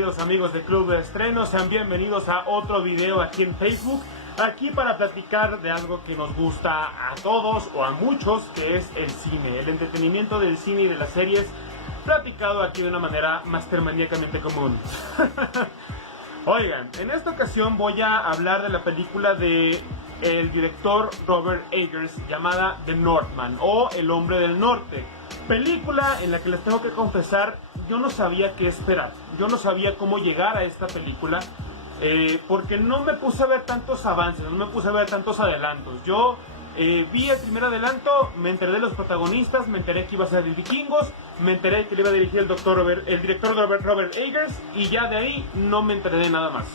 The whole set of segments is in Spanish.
queridos amigos de Club de Estreno? Sean bienvenidos a otro video aquí en Facebook, aquí para platicar de algo que nos gusta a todos o a muchos, que es el cine, el entretenimiento del cine y de las series, platicado aquí de una manera mastermaníacamente común. Oigan, en esta ocasión voy a hablar de la película de el director Robert Eggers llamada The Northman o El Hombre del Norte. Película en la que les tengo que confesar, yo no sabía qué esperar, yo no sabía cómo llegar a esta película, porque no me puse a ver tantos avances, no me puse a ver tantos adelantos. Yo vi el primer adelanto, me enteré de los protagonistas, me enteré que iba a ser de Vikingos, me enteré que le iba a dirigir el director Robert Eggers, y ya de ahí no me enteré de nada más.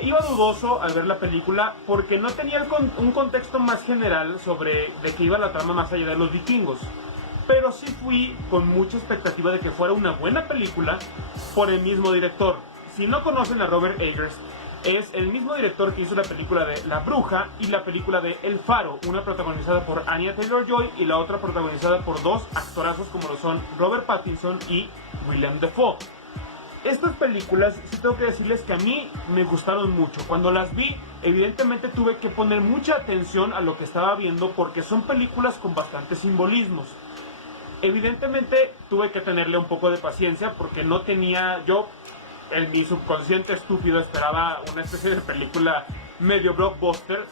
Iba dudoso al ver la película porque no tenía un contexto más general sobre de qué iba la trama más allá de los vikingos. Pero sí fui con mucha expectativa de que fuera una buena película por el mismo director. Si no conocen a Robert Eggers, es el mismo director que hizo la película de La Bruja y la película de El Faro, una protagonizada por Anya Taylor-Joy y la otra protagonizada por dos actorazos como lo son Robert Pattinson y Willem Dafoe. Estas películas, sí tengo que decirles que a mí me gustaron mucho. Cuando las vi, evidentemente tuve que poner mucha atención a lo que estaba viendo porque son películas con bastantes simbolismos. Evidentemente tuve que tenerle un poco de paciencia porque no tenía, yo en mi subconsciente estúpido esperaba una especie de película medio blockbuster,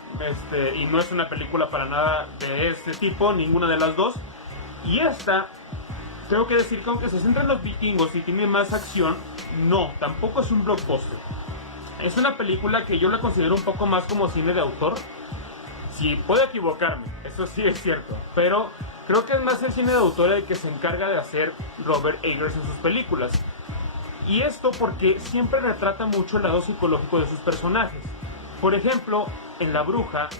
y no es una película para nada de ese tipo, ninguna de las dos. Y esta, tengo que decir que aunque se centra en los vikingos y tiene más acción, no, tampoco es un blockbuster. Es una película que yo la considero un poco más como cine de autor. Sí, puedo equivocarme, eso sí es cierto, pero creo que es más el cine de autor el que se encarga de hacer Robert Eggers en sus películas. Y esto porque siempre retrata mucho el lado psicológico de sus personajes. Por ejemplo, en La Bruja,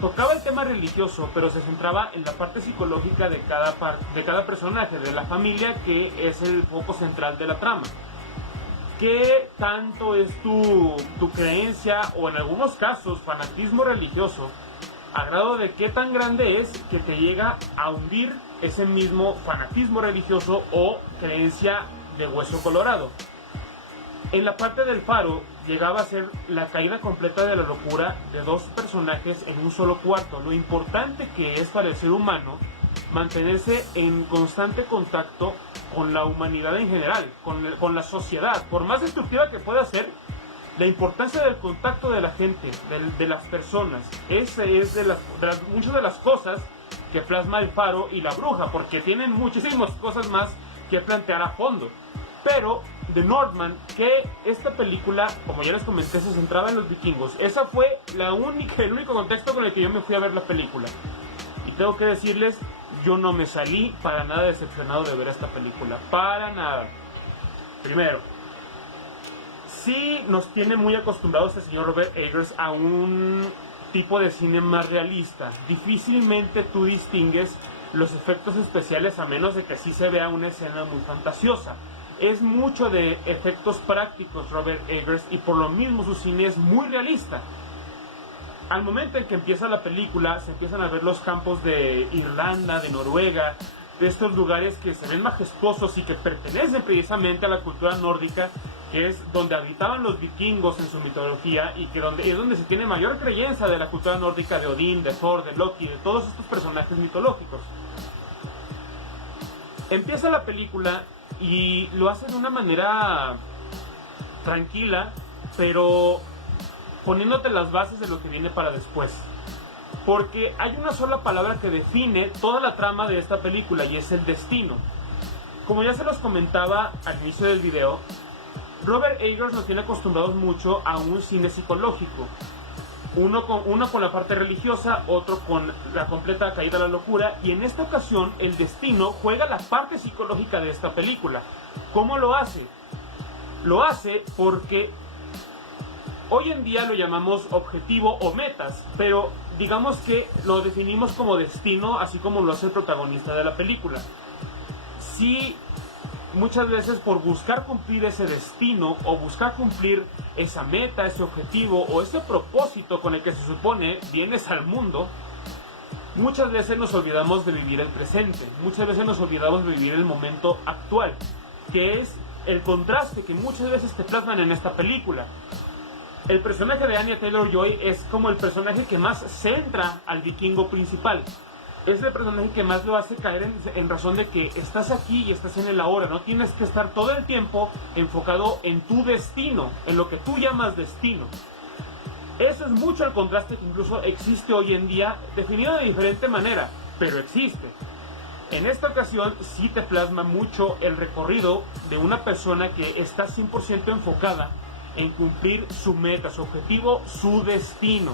tocaba el tema religioso, pero se centraba en la parte psicológica de cada personaje, de la familia, que es el foco central de la trama. ¿Qué tanto es tu creencia, o en algunos casos, fanatismo religioso, a grado de qué tan grande es que te llega a hundir ese mismo fanatismo religioso o creencia de hueso colorado? En la parte del Faro llegaba a ser la caída completa de la locura de dos personajes en un solo cuarto. Lo importante que es para el ser humano mantenerse en constante contacto con la humanidad en general, con la sociedad. Por más destructiva que pueda ser, la importancia del contacto de la gente, de las personas, esa es muchas de las cosas que plasma El Faro y La Bruja, porque tienen muchísimas cosas más que plantear a fondo. Pero The Northman, que esta película, como ya les comenté, se centraba en los vikingos. Esa fue el único contexto con el que yo me fui a ver la película. Y tengo que decirles, yo no me salí para nada decepcionado de ver esta película. Para nada. Primero, sí nos tiene muy acostumbrados el señor Robert Eggers a un tipo de cine más realista. Difícilmente tú distingues los efectos especiales a menos de que sí se vea una escena muy fantasiosa. Es mucho de efectos prácticos Robert Eggers, y por lo mismo su cine es muy realista. Al momento en que empieza la película, se empiezan a ver los campos de Irlanda, de Noruega, de estos lugares que se ven majestuosos y que pertenecen precisamente a la cultura nórdica, que es donde habitaban los vikingos en su mitología, y que es donde se tiene mayor creencia de la cultura nórdica, de Odín, de Thor, de Loki, de todos estos personajes mitológicos. Empieza la película y lo hace de una manera tranquila, pero poniéndote las bases de lo que viene para después. Porque hay una sola palabra que define toda la trama de esta película, y es el destino. Como ya se los comentaba al inicio del video, Robert Eggers nos tiene acostumbrados mucho a un cine psicológico. Uno con la parte religiosa, otro con la completa caída a la locura, y en esta ocasión el destino juega la parte psicológica de esta película. ¿Cómo lo hace? Lo hace porque hoy en día lo llamamos objetivo o metas, pero digamos que lo definimos como destino, así como lo hace el protagonista de la película. Sí, muchas veces por buscar cumplir ese destino o buscar cumplir esa meta, ese objetivo o ese propósito con el que se supone vienes al mundo, muchas veces nos olvidamos de vivir el presente, muchas veces nos olvidamos de vivir el momento actual, que es el contraste que muchas veces te plasman en esta película. El personaje de Anya Taylor-Joy es como el personaje que más centra al vikingo principal. Es el personaje que más lo hace caer en razón de que estás aquí y estás en el ahora. No tienes que estar todo el tiempo enfocado en tu destino, en lo que tú llamas destino. Eso es mucho el contraste que incluso existe hoy en día, definido de diferente manera, pero existe. En esta ocasión sí te plasma mucho el recorrido de una persona que está 100% enfocada en cumplir su meta, su objetivo, su destino.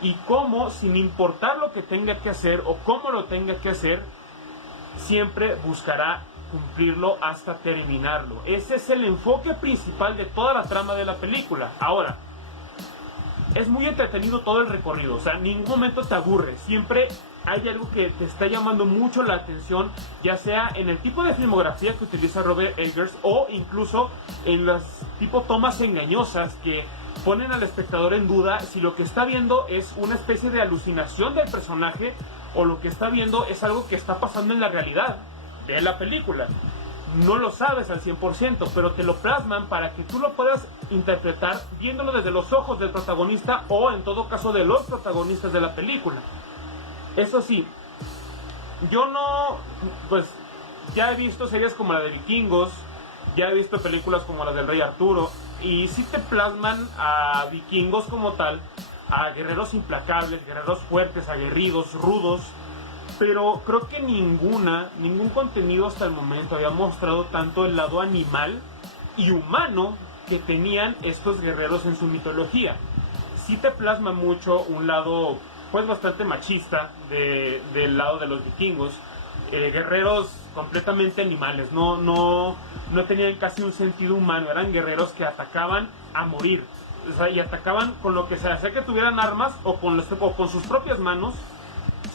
Y cómo, sin importar lo que tenga que hacer o cómo lo tenga que hacer, siempre buscará cumplirlo hasta terminarlo. Ese es el enfoque principal de toda la trama de la película. Ahora, es muy entretenido todo el recorrido, o sea, en ningún momento te aburre, siempre hay algo que te está llamando mucho la atención, ya sea en el tipo de filmografía que utiliza Robert Eggers o incluso en las tipo tomas engañosas que ponen al espectador en duda si lo que está viendo es una especie de alucinación del personaje o lo que está viendo es algo que está pasando en la realidad de la película. No lo sabes al 100%, pero te lo plasman para que tú lo puedas interpretar viéndolo desde los ojos del protagonista o en todo caso de los protagonistas de la película. Eso sí, yo no, pues ya he visto series como la de Vikingos, ya he visto películas como la del Rey Arturo y sí te plasman a vikingos como tal, a guerreros implacables, guerreros fuertes, aguerridos, rudos. Pero creo que ningún contenido hasta el momento había mostrado tanto el lado animal y humano que tenían estos guerreros en su mitología. Sí te plasma mucho un lado pues bastante machista del lado de los vikingos. Guerreros completamente animales, no tenían casi un sentido humano, eran guerreros que atacaban a morir. O sea, y atacaban con lo que sea que tuvieran armas o con sus propias manos,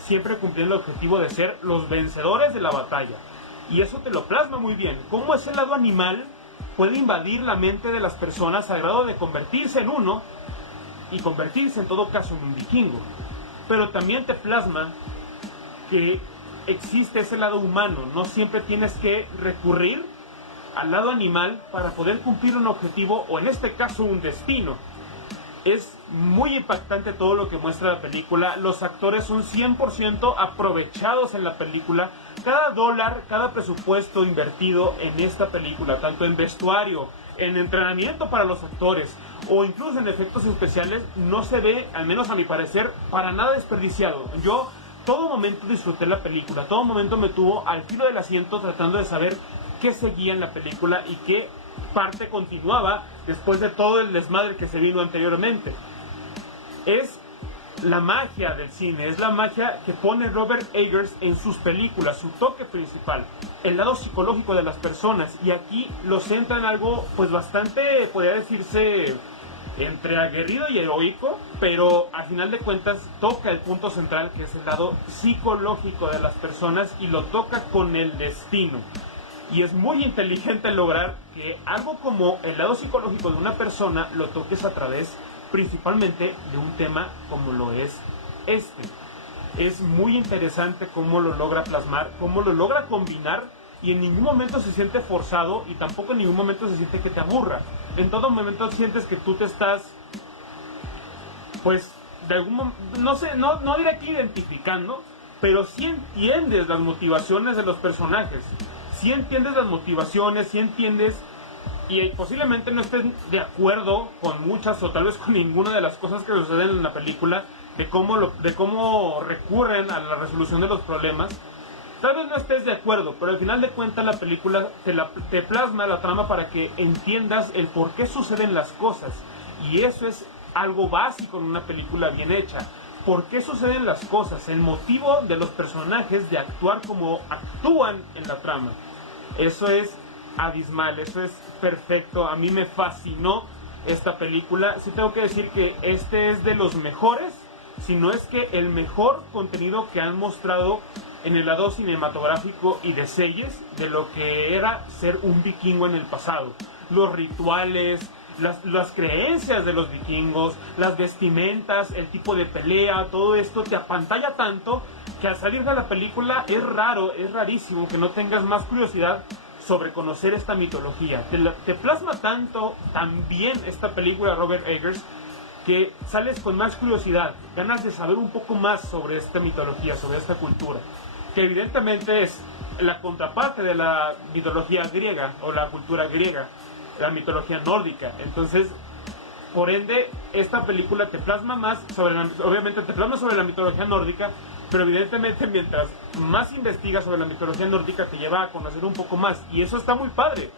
siempre cumpliendo el objetivo de ser los vencedores de la batalla. Y eso te lo plasma muy bien. Cómo ese lado animal puede invadir la mente de las personas al grado de convertirse en uno y convertirse en todo caso en un vikingo. Pero también te plasma que existe ese lado humano. No siempre tienes que recurrir al lado animal para poder cumplir un objetivo o en este caso un destino. Es muy impactante todo lo que muestra la película. Los actores son 100% aprovechados en la película. Cada dólar, cada presupuesto invertido en esta película, tanto en vestuario, en entrenamiento para los actores o incluso en efectos especiales, no se ve, al menos a mi parecer, para nada desperdiciado. Yo todo momento disfruté la película, todo momento me tuvo al filo del asiento tratando de saber qué seguía en la película y qué parte continuaba después de todo el desmadre que se vino anteriormente. Es la magia del cine, es la magia que pone Robert Eggers en sus películas, su toque principal, el lado psicológico de las personas, y aquí lo centra en algo pues bastante, podría decirse, entre aguerrido y heroico, pero al final de cuentas toca el punto central, que es el lado psicológico de las personas, y lo toca con el destino. Y es muy inteligente lograr que algo como el lado psicológico de una persona lo toques a través principalmente de un tema como lo es este. Es muy interesante cómo lo logra plasmar, cómo lo logra combinar, y en ningún momento se siente forzado y tampoco en ningún momento se siente que te aburra. En todo momento sientes que tú te estás, pues, de algún no sé, no diré que identificando, pero sí entiendes las motivaciones de los personajes. Si entiendes las motivaciones, si entiendes, y posiblemente no estés de acuerdo con muchas o tal vez con ninguna de las cosas que suceden en la película, de cómo recurren a la resolución de los problemas. Tal vez no estés de acuerdo, pero al final de cuentas la película te plasma la trama para que entiendas el por qué suceden las cosas. Y eso es algo básico en una película bien hecha. ¿Por qué suceden las cosas? El motivo de los personajes de actuar como actúan en la trama. Eso es abismal, eso es perfecto. A mí me fascinó esta película. Sí tengo que decir que este es de los mejores, si no es que el mejor contenido que han mostrado en el lado cinematográfico y de series de lo que era ser un vikingo en el pasado. Los rituales, las creencias de los vikingos, las vestimentas, el tipo de pelea, todo esto te apantalla tanto que al salir de la película es rarísimo que no tengas más curiosidad sobre conocer esta mitología. Te plasma tanto, también esta película Robert Eggers, que sales con más curiosidad, ganas de saber un poco más sobre esta mitología, sobre esta cultura, que evidentemente es la contraparte de la mitología griega o la cultura griega, la mitología nórdica. Entonces, por ende, esta película te plasma más sobre obviamente te plasma sobre la mitología nórdica, pero evidentemente mientras más investigas sobre la mitología nórdica te lleva a conocer un poco más, y eso está muy padre,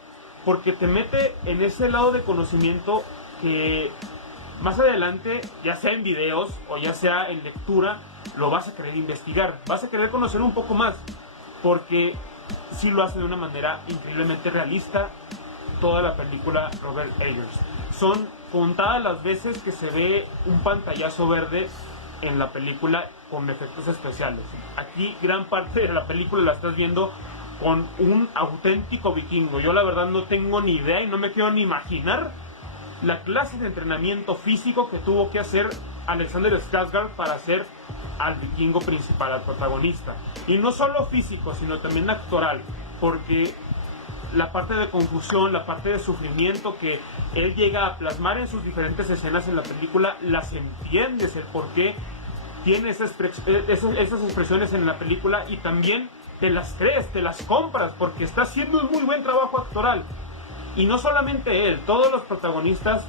porque te mete en ese lado de conocimiento que más adelante, ya sea en videos o ya sea en lectura, lo vas a querer investigar, vas a querer conocer un poco más, porque sí lo hace de una manera increíblemente realista toda la película Robert Eggers. Son contadas las veces que se ve un pantallazo verde en la película con efectos especiales. Aquí gran parte de la película la estás viendo con un auténtico vikingo. Yo la verdad no tengo ni idea y no me quiero ni imaginar la clase de entrenamiento físico que tuvo que hacer Alexander Skarsgård para ser al vikingo principal, al protagonista. Y no solo físico, sino también actoral, porque la parte de confusión, la parte de sufrimiento que él llega a plasmar en sus diferentes escenas en la película, las entiendes el por qué tiene esas expresiones en la película, y también te las crees, te las compras, porque está haciendo un muy buen trabajo actoral. Y no solamente él, todas las protagonistas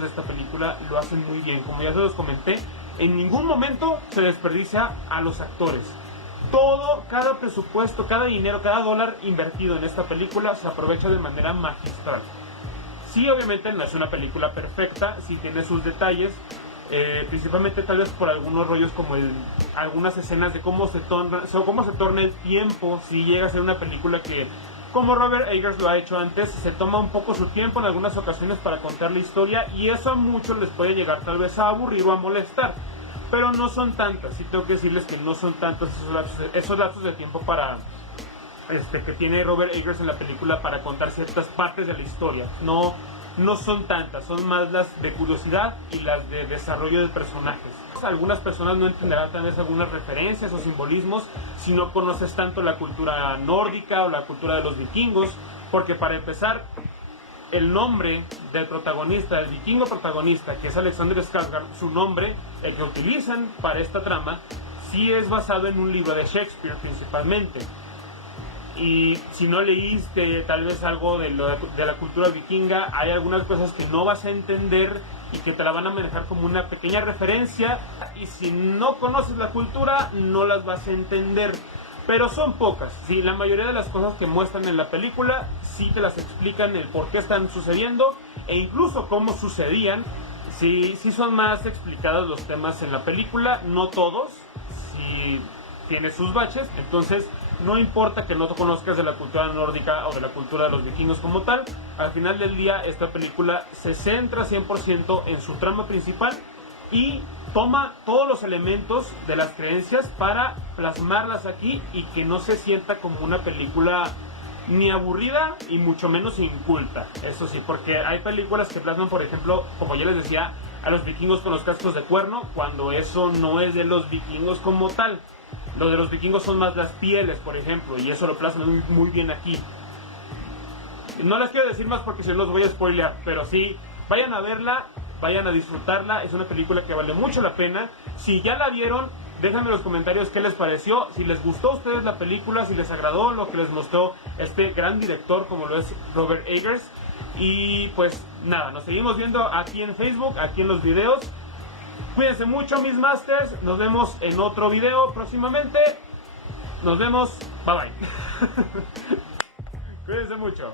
de esta película lo hacen muy bien. Como ya se los comenté, en ningún momento se desperdicia a los actores. Todo, cada presupuesto, cada dinero, cada dólar invertido en esta película se aprovecha de manera magistral. Sí, obviamente no es una película perfecta, sí tiene sus detalles, principalmente tal vez por algunos rollos como algunas escenas de cómo se torna el tiempo. Si llega a ser una película que, como Robert Eggers lo ha hecho antes, se toma un poco su tiempo en algunas ocasiones para contar la historia, y eso a muchos les puede llegar tal vez a aburrir o a molestar. Pero no son tantas, sí tengo que decirles que no son tantos esos lapsos de tiempo que tiene Robert Eggers en la película para contar ciertas partes de la historia. No son tantas, son más las de curiosidad y las de desarrollo de personajes. Algunas personas no entenderán tal vez algunas referencias o simbolismos si no conoces tanto la cultura nórdica o la cultura de los vikingos, porque para empezar, el nombre del protagonista, del vikingo protagonista, que es Alexander Skarsgård, su nombre, el que utilizan para esta trama, sí es basado en un libro de Shakespeare principalmente. Y si no leíste tal vez algo de la cultura vikinga, hay algunas cosas que no vas a entender y que te la van a manejar como una pequeña referencia, y si no conoces la cultura no las vas a entender. Pero son pocas, sí, la mayoría de las cosas que muestran en la película sí te las explican el por qué están sucediendo, e incluso cómo sucedían. Sí son más explicados los temas en la película, no todos, sí tiene sus baches. Entonces no importa que no te conozcas de la cultura nórdica o de la cultura de los vikingos como tal, al final del día esta película se centra 100% en su trama principal y toma todos los elementos de las creencias para plasmarlas aquí, y que no se sienta como una película ni aburrida y mucho menos inculta. Eso sí, porque hay películas que plasman, por ejemplo, como ya les decía, a los vikingos con los cascos de cuerno, cuando eso no es de los vikingos como tal. Lo de los vikingos son más las pieles, por ejemplo, y eso lo plasman muy bien aquí. No les quiero decir más porque si no los voy a spoilear, pero sí, vayan a verla, vayan a disfrutarla. Es una película que vale mucho la pena. Si ya la vieron, déjenme en los comentarios qué les pareció, si les gustó a ustedes la película, si les agradó lo que les mostró este gran director como lo es Robert Eggers. Y pues nada, nos seguimos viendo aquí en Facebook, aquí en los videos. Cuídense mucho, mis masters, nos vemos en otro video próximamente. Nos vemos, bye bye. Cuídense mucho.